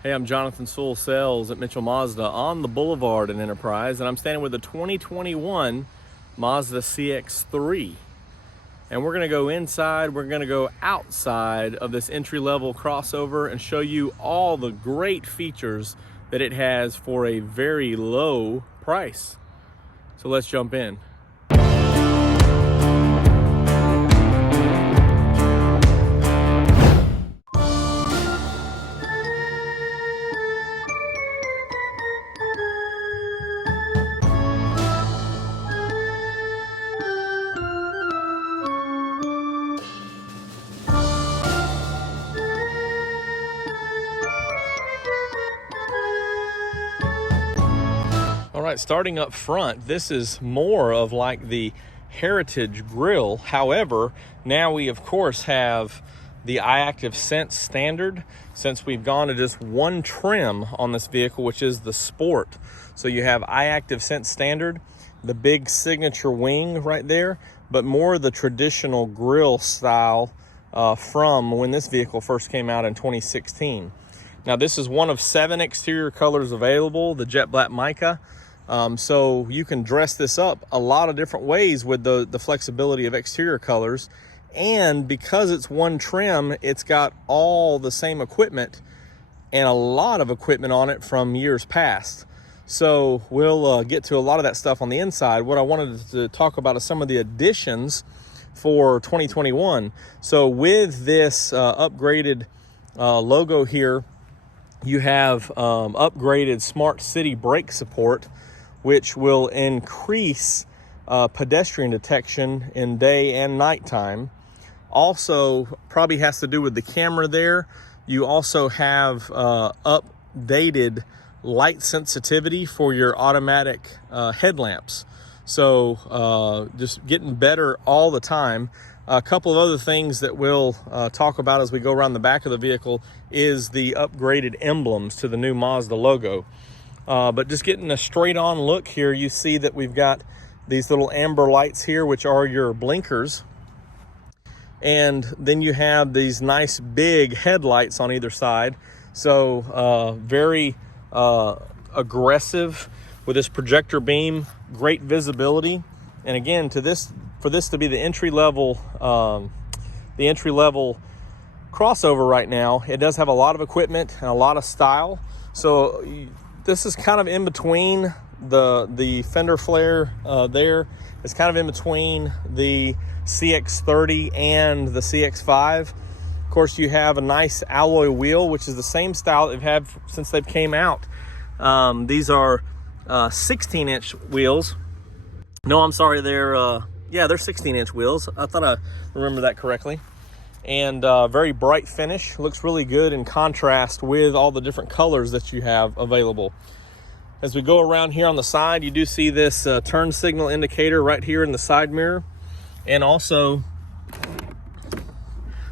Hey, I'm Jonathan Sewell Sales at Mitchell Mazda on the Boulevard in Enterprise, and I'm standing with the 2021 Mazda CX-3. And we're gonna go inside, we're gonna go outside of this entry-level crossover and show you all the great features that it has for a very low price. So let's jump in. All right, starting up front, this is more of like the Heritage grille. However, now we of course have the iActive Sense standard, since we've gone to just one trim on this vehicle, which is the Sport. So you have iActive Sense standard, the big signature wing right there, but more the traditional grille style from when this vehicle first came out in 2016. Now this is one of 7 exterior colors available, the jet black mica. So you can dress this up a lot of different ways with the flexibility of exterior colors. And because it's one trim, it's got all the same equipment and a lot of equipment on it from years past. So we'll get to a lot of that stuff on the inside. What I wanted to talk about is some of the additions for 2021. So with this upgraded logo here, you have upgraded Smart City brake support, which will increase pedestrian detection in day and nighttime. Also, probably has to do with the camera there. You also have updated light sensitivity for your automatic headlamps. So just getting better all the time. A couple of other things that we'll talk about as we go around the back of the vehicle is the upgraded emblems to the new Mazda logo. But just getting a straight on look here, you see that we've got these little amber lights here, which are your blinkers. And then you have these nice big headlights on either side. So very aggressive with this projector beam, great visibility. And again, for this to be the entry level crossover right now, it does have a lot of equipment and a lot of style. So this is kind of in between the fender flare there. It's kind of in between the CX-30 and the CX-5. Of course, you have a nice alloy wheel, which is the same style they've had since they've came out. These are 16-inch wheels. No, I'm sorry, they're 16-inch wheels. I thought I remembered that correctly. And very bright finish. Looks really good in contrast with all the different colors that you have available. As we go around here on the side, you do see this turn signal indicator right here in the side mirror. And also,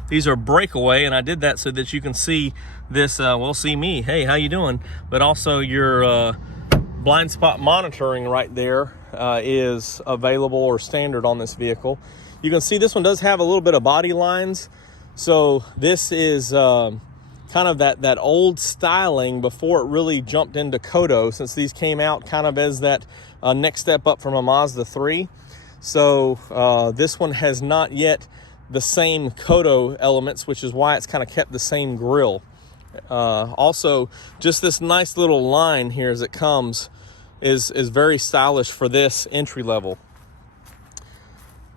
these are breakaway, and I did that so that you can see this, see me, hey, how you doing? But also your blind spot monitoring right there is available or standard on this vehicle. You can see this one does have a little bit of body lines. So this is kind of that old styling before it really jumped into Kodo, since these came out kind of as that next step up from a Mazda 3. So this one has not yet the same Kodo elements, which is why it's kind of kept the same grille. Also, just this nice little line here as it comes is very stylish for this entry level.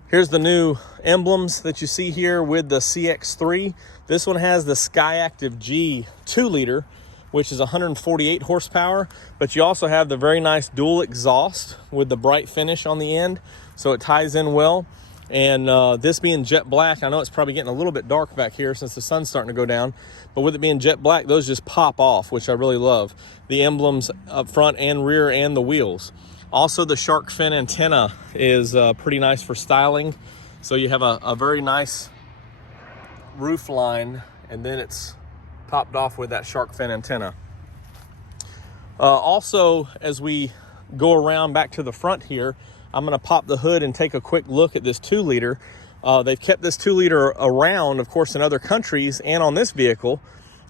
Here's the new emblems that you see here with the CX-3. This one has the Skyactiv G 2-liter, which is 148 horsepower, but you also have the very nice dual exhaust with the bright finish on the end, so it ties in well. And this being jet black, I know it's probably getting a little bit dark back here since the sun's starting to go down, but with it being jet black, those just pop off, which I really love. The emblems up front and rear and the wheels. Also, the shark fin antenna is pretty nice for styling. So you have a very nice roof line, and then it's topped off with that shark fin antenna. Also, as we go around back to the front here, I'm going to pop the hood and take a quick look at this 2-liter. They've kept this 2-liter around, of course, in other countries and on this vehicle.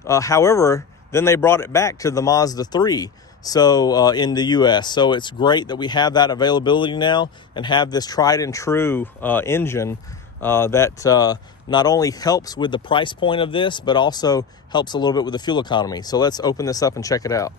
However, then they brought it back to the Mazda 3 in the US. So it's great that we have that availability now and have this tried and true engine that not only helps with the price point of this, but also helps a little bit with the fuel economy. So let's open this up and check it out.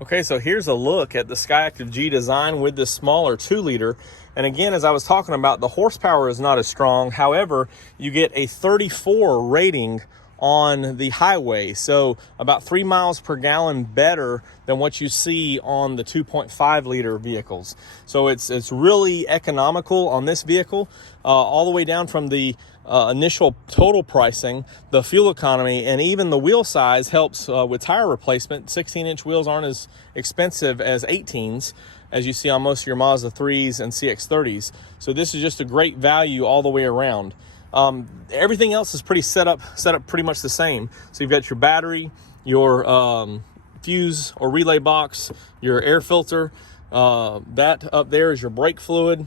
Okay, so here's a look at the Skyactiv G Design with this smaller 2-liter. And again, as I was talking about, the horsepower is not as strong. However, you get a 34 rating on the highway. So about 3 miles per gallon better than what you see on the 2.5-liter vehicles. So it's really economical on this vehicle, all the way down from the initial total pricing, the fuel economy, and even the wheel size helps with tire replacement. 16-inch wheels aren't as expensive as 18s, as you see on most of your Mazda 3s and CX-30s. So this is just a great value all the way around. Everything else is set up pretty much the same. So you've got your battery, your fuse or relay box, your air filter, that up there is your brake fluid.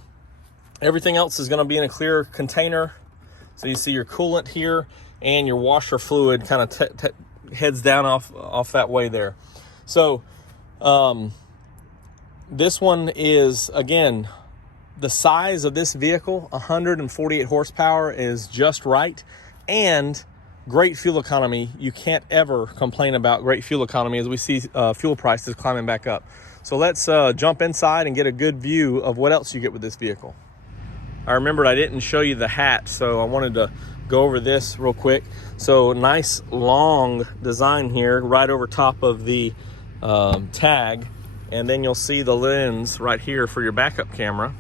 Everything else is going to be in a clear container. So you see your coolant here, and your washer fluid kind of heads down off that way there. So this one is, again, the size of this vehicle, 148 horsepower, is just right, and great fuel economy. You can't ever complain about great fuel economy as we see fuel prices climbing back up. So let's jump inside and get a good view of what else you get with this vehicle. I remembered I didn't show you the hat, so I wanted to go over this real quick. So nice long design here right over top of the tag, and then you'll see the lens right here for your backup camera.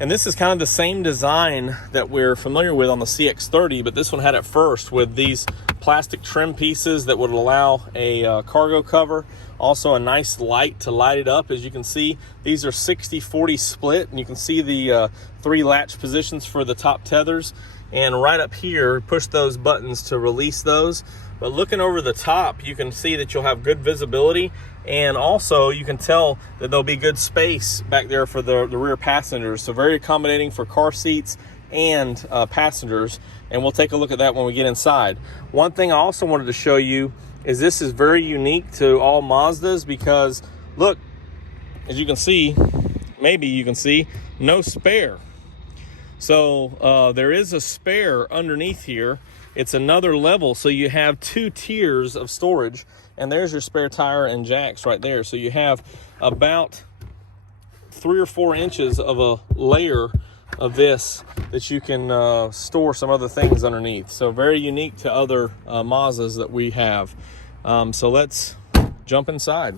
And this is kind of the same design that we're familiar with on the CX-30, but this one had it first with these plastic trim pieces that would allow a cargo cover. Also a nice light to light it up. As you can see, these are 60-40 split, and you can see the 3 latch positions for the top tethers. And right up here, push those buttons to release those. But looking over the top, you can see that you'll have good visibility, and also you can tell that there'll be good space back there for the rear passengers. So very accommodating for car seats and passengers, and we'll take a look at that when we get inside. One thing I also wanted to show you is this is very unique to all Mazdas, because look, as you can see, maybe you can see, no spare. So there is a spare underneath here. It's another level, so you have 2 tiers of storage, and there's your spare tire and jacks right there. So you have about 3 or 4 inches of a layer of this that you can store some other things underneath. So very unique to other Mazdas that we have. So let's jump inside.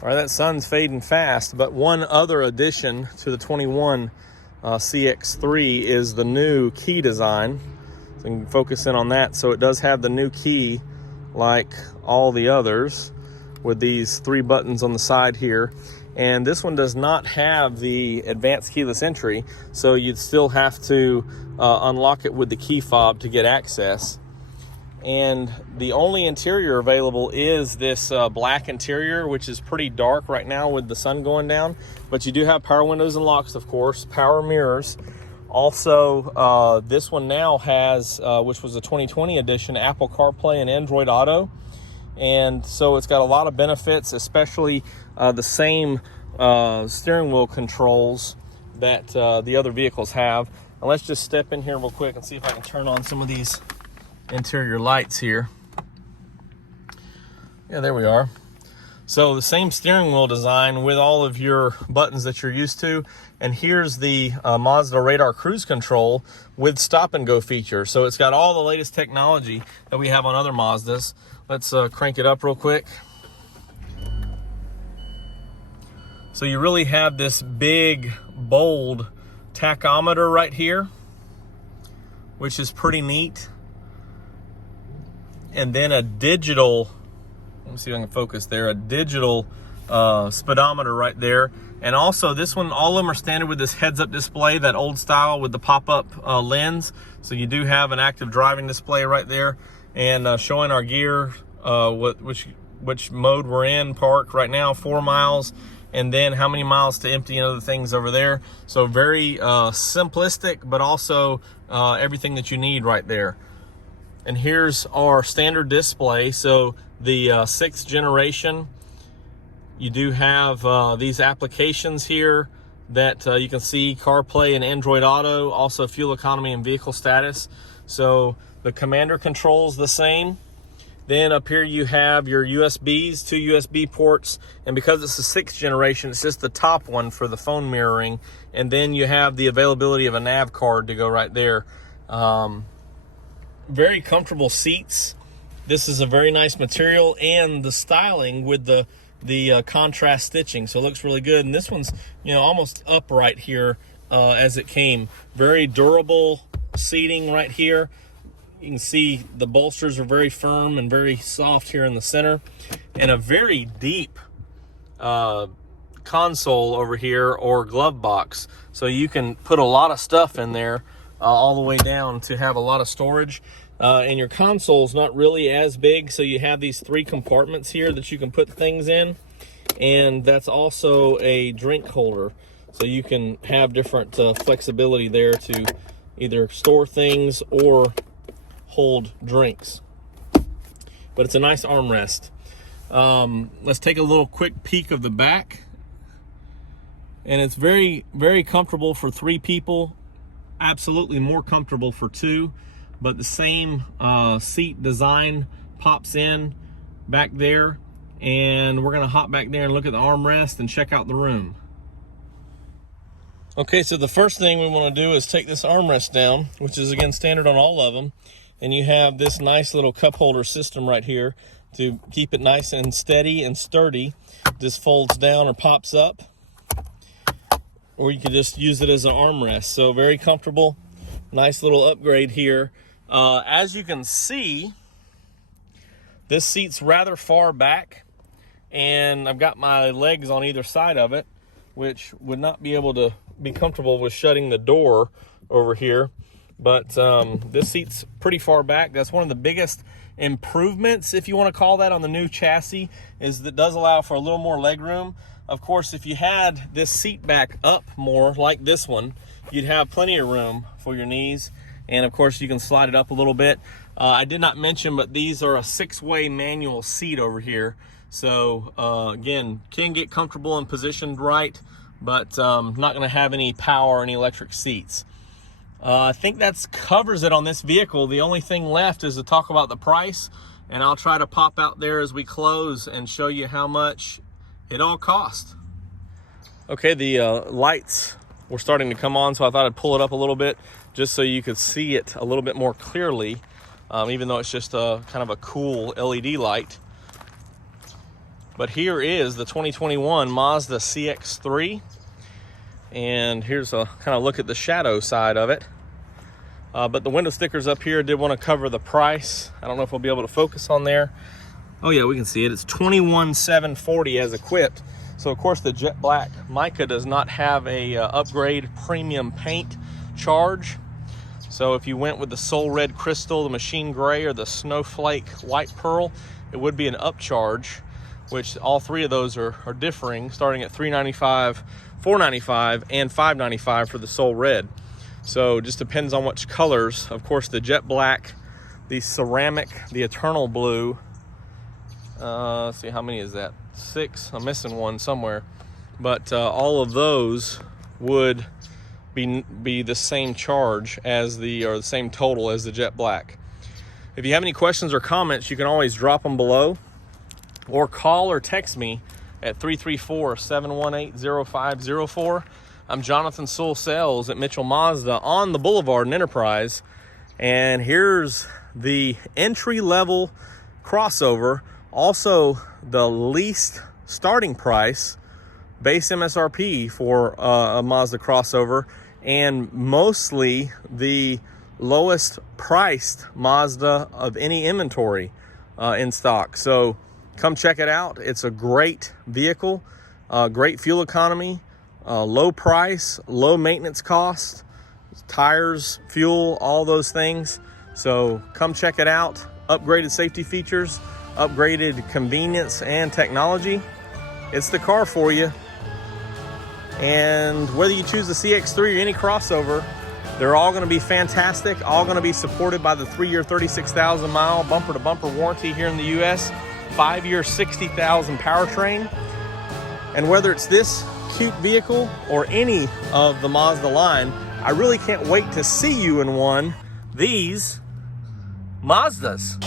All right, that sun's fading fast, but one other addition to the 21 CX-3 is the new key design. So you can focus in on that. So it does have the new key like all the others, with these 3 buttons on the side here. And this one does not have the advanced keyless entry, so you'd still have to unlock it with the key fob to get access. And the only interior available is this black interior, which is pretty dark right now with the sun going down. But you do have power windows and locks, of course, power mirrors. Also, this one now has, which was a 2020 edition, Apple CarPlay and Android Auto. And so it's got a lot of benefits, especially the same steering wheel controls that the other vehicles have. And let's just step in here real quick and see if I can turn on some of these interior lights here. Yeah, there we are. So the same steering wheel design with all of your buttons that you're used to. And here's the Mazda radar cruise control with stop and go feature. So it's got all the latest technology that we have on other Mazdas. Let's crank it up real quick. So you really have this big, bold tachometer right here, which is pretty neat. And then a digital, let me see if I can focus there, a digital speedometer right there. And also this one, all of them are standard with this heads-up display, that old style with the pop-up lens. So you do have an active driving display right there, and showing our gear, which mode we're in, park right now, 4 miles, and then how many miles to empty and other things over there. So very simplistic, but also everything that you need right there. And here's our standard display. So the 6th generation, you do have these applications here that you can see: CarPlay and Android Auto, also fuel economy and vehicle status. So the commander controls the same. Then up here you have your USBs, 2 USB ports, and because it's the 6th generation, it's just the top one for the phone mirroring. And then you have the availability of a nav card to go right there. Very comfortable seats. This is a very nice material, and the styling with the contrast stitching, so it looks really good. And this one's, you know, almost upright here as it came. Very durable seating right here. You can see the bolsters are very firm and very soft here in the center, and a very deep console over here, or glove box, so you can put a lot of stuff in there all the way down to have a lot of storage. And your console's not really as big, so you have these 3 compartments here that you can put things in, and that's also a drink holder, so you can have different flexibility there to either store things or hold drinks. But it's a nice armrest. Let's take a little quick peek of the back, and it's very, very comfortable for 3 people. Absolutely more comfortable for 2, but the same seat design pops in back there, and we're gonna hop back there and look at the armrest and check out the room. Okay, so the first thing we want to do is take this armrest down, which is again standard on all of them. And you have this nice little cup holder system right here to keep it nice and steady and sturdy. This folds down or pops up, or you can just use it as an armrest. So very comfortable, nice little upgrade here. As you can see, this seat's rather far back, and I've got my legs on either side of it, which would not be able to be comfortable with shutting the door over here. But this seat's pretty far back. That's one of the biggest improvements, if you want to call that, on the new chassis, is that it does allow for a little more leg room. Of course, if you had this seat back up more like this one, you'd have plenty of room for your knees. And of course, you can slide it up a little bit. I did not mention, but these are a 6-way manual seat over here. So again, can get comfortable and positioned right, but not going to have any power or any electric seats. I think that covers it on this vehicle. The only thing left is to talk about the price, and I'll try to pop out there as we close and show you how much it all cost. Okay, the lights were starting to come on, so I thought I'd pull it up a little bit just so you could see it a little bit more clearly, even though it's just a kind of a cool LED light. But here is the 2021 Mazda CX-3, and here's a kind of look at the shadow side of it. But the window stickers up here, did want to cover the price. I don't know if we'll be able to focus on there. Oh yeah, we can see it. It's $21,740 as equipped. So of course the jet black mica does not have a upgrade premium paint charge. So if you went with the Soul Red Crystal, the Machine Gray, or the Snowflake White Pearl, it would be an upcharge, which all 3 of those are differing, starting at $395, $495, and $595 for the Soul Red. So it just depends on which colors. Of course, the jet black, the ceramic, the eternal blue. Let's see, how many is that? 6. I'm missing one somewhere. But all of those would be the same charge as the same total as the jet black. If you have any questions or comments, you can always drop them below, or call or text me at 334-718-0504. I'm Jonathan Sewell Sales at Mitchell Mazda on the Boulevard in Enterprise. And here's the entry-level crossover, also the least starting price, base MSRP for a Mazda crossover, and mostly the lowest priced Mazda of any inventory in stock. So come check it out. It's a great vehicle, great fuel economy, low price, low maintenance cost, tires, fuel, all those things. So come check it out. Upgraded safety features, upgraded convenience and technology. It's the car for you. And whether you choose the CX-3 or any crossover, They're all gonna be fantastic, all gonna be supported by the 3-year, 36,000 mile bumper to bumper warranty here in the US, 5-year, 60,000 powertrain. And whether it's this cute vehicle or any of the Mazda line, I really can't wait to see you in one, these Mazdas.